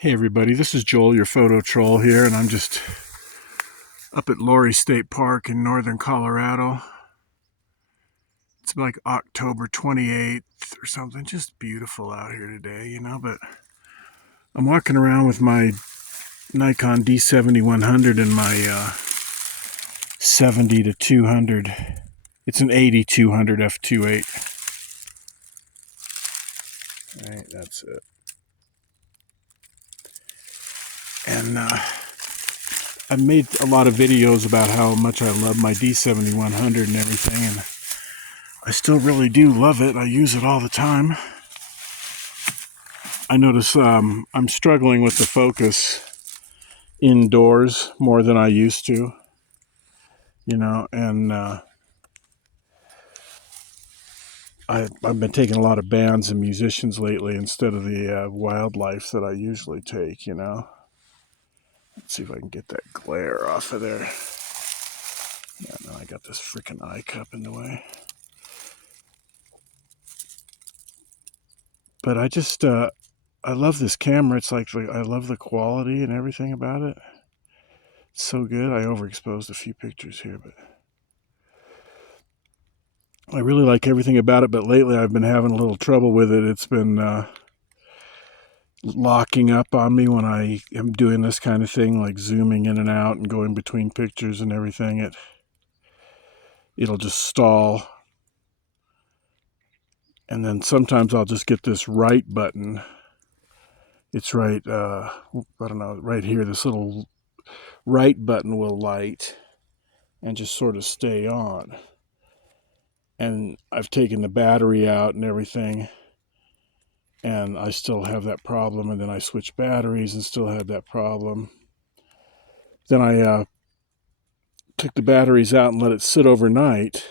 Hey everybody, this is Joel, your photo troll here, and I'm just up at Lorry State Park in northern Colorado. It's like October 28th or something, just beautiful out here today, but I'm walking around with my Nikon D7100 and my 70 to 200. It's an 8200 f2.8. Right, that's it. And I've made a lot of videos about how much I love my D7100 and everything, and I still really do love it. I use it all the time. I notice I'm struggling with the focus indoors more than I used to, and I've been taking a lot of bands and musicians lately instead of the wildlife that I usually take, Let's see if I can get that glare off of there. Yeah, no, I got this freaking eye cup in the way. But I just, I love this camera. It's like, I love the quality and everything about it. It's so good. I overexposed a few pictures here, but I really like everything about it. But lately I've been having a little trouble with it. It's been locking up on me when I am doing this kind of thing, like zooming in and out and going between pictures and everything. It'll just stall. And then sometimes I'll just get this right button. It's right, I don't know, right here, this little right button will light and just sort of stay on. And I've taken the battery out and everything, and I still have that problem. And then I switch batteries and still have that problem. Then I took the batteries out and let it sit overnight,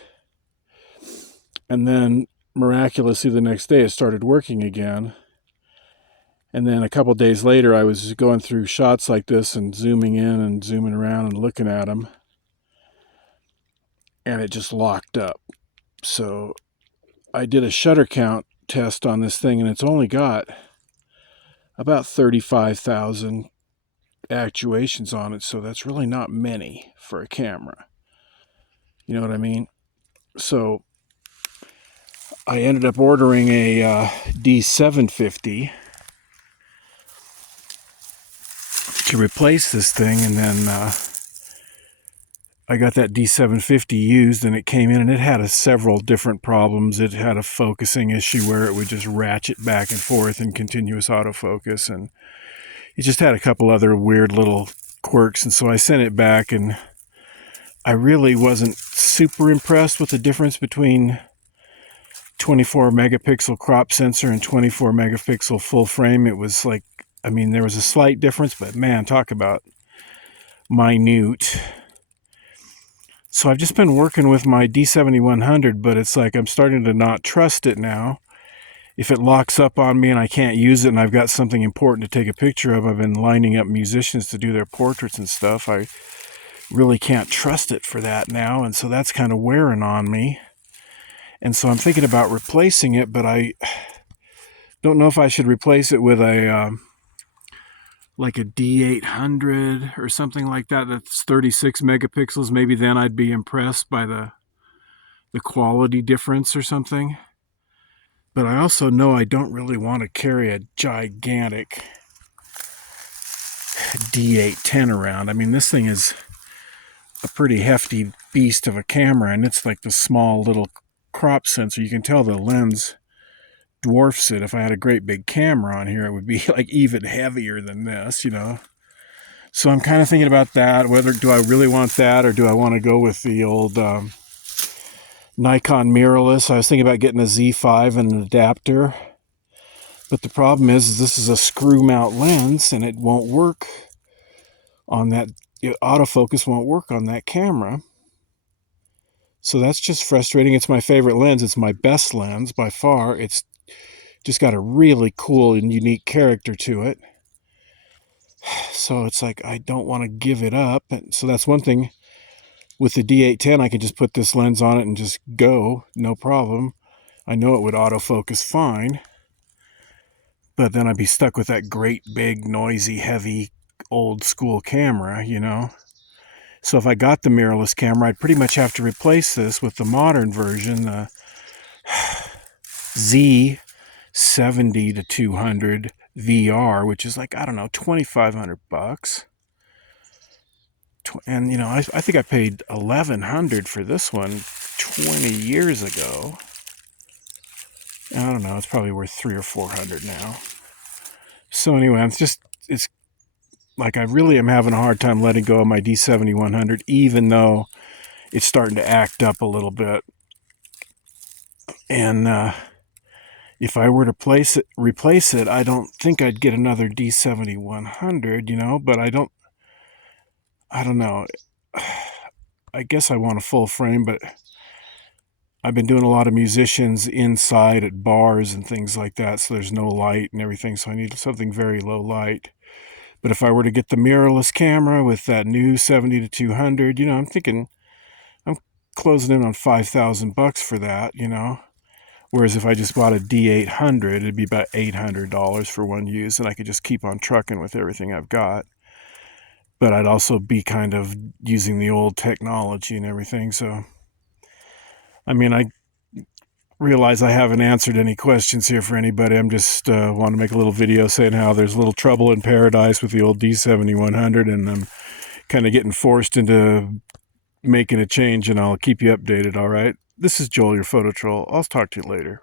and then miraculously the next day it started working again. And then a couple days later I was going through shots like this and zooming in and zooming around and looking at them, and it just locked up. So I did a shutter count test on this thing, and it's only got about 35,000 actuations on it, so that's really not many for a camera. You know what I mean? So I ended up ordering a D750 to replace this thing, and then I got that D750 used, and it came in and it had several different problems. It had a focusing issue where it would just ratchet back and forth in continuous autofocus, and it just had a couple other weird little quirks. And so I sent it back, and I really wasn't super impressed with the difference between 24 megapixel crop sensor and 24 megapixel full frame. It was like, there was a slight difference, but man, talk about minute. So I've just been working with my D7100, but it's like I'm starting to not trust it now. If it locks up on me and I can't use it and I've got something important to take a picture of, I've been lining up musicians to do their portraits and stuff, I really can't trust it for that now, and so that's kind of wearing on me. And so I'm thinking about replacing it, but I don't know if I should replace it with a like a D800 or something like that. That's 36 megapixels. Maybe then I'd be impressed by the quality difference or something. But I also know I don't really want to carry a gigantic D810 around. This thing is a pretty hefty beast of a camera, and it's like the small little crop sensor. You can tell the lens dwarfs it. If I had a great big camera on here, it would be like even heavier than this, So I'm kind of thinking about that. Whether do I really want that, or do I want to go with the old Nikon mirrorless? I was thinking about getting a Z5 and an adapter, but the problem is this is a screw mount lens, and it won't work on that. Autofocus won't work on that camera. So that's just frustrating. It's my favorite lens. It's my best lens by far. It's just got a really cool and unique character to it. So it's like I don't want to give it up. So that's one thing. With the D810, I can just put this lens on it and just go, no problem. I know it would autofocus fine. but then I'd be stuck with that great big noisy heavy old school camera, you know. So if I got the mirrorless camera, I'd pretty much have to replace this with the modern version, the Z70 to 200 VR, which is like, I don't know, $2,500. And you know, I think I paid $1,100 for this one 20 years ago. I don't know, it's probably worth $300 or $400 now. So anyway, it's like I really am having a hard time letting go of my D7100, even though it's starting to act up a little bit. And if I were to replace it, I don't think I'd get another D7100, you know, but I don't know. I guess I want a full frame, but I've been doing a lot of musicians inside at bars and things like that, so there's no light and everything, so I need something very low light. But if I were to get the mirrorless camera with that new 70 to 200, you know, I'm thinking I'm closing in on $5,000 for that, you know. Whereas if I just bought a D800, it'd be about $800 for one use, and I could just keep on trucking with everything I've got. But I'd also be kind of using the old technology and everything, so... I mean, I realize I haven't answered any questions here for anybody. I'm just want to make a little video saying how there's a little trouble in paradise with the old D7100, and I'm kind of getting forced into making a change, and I'll keep you updated, all right? This is Joel, your Photo Troll. I'll talk to you later.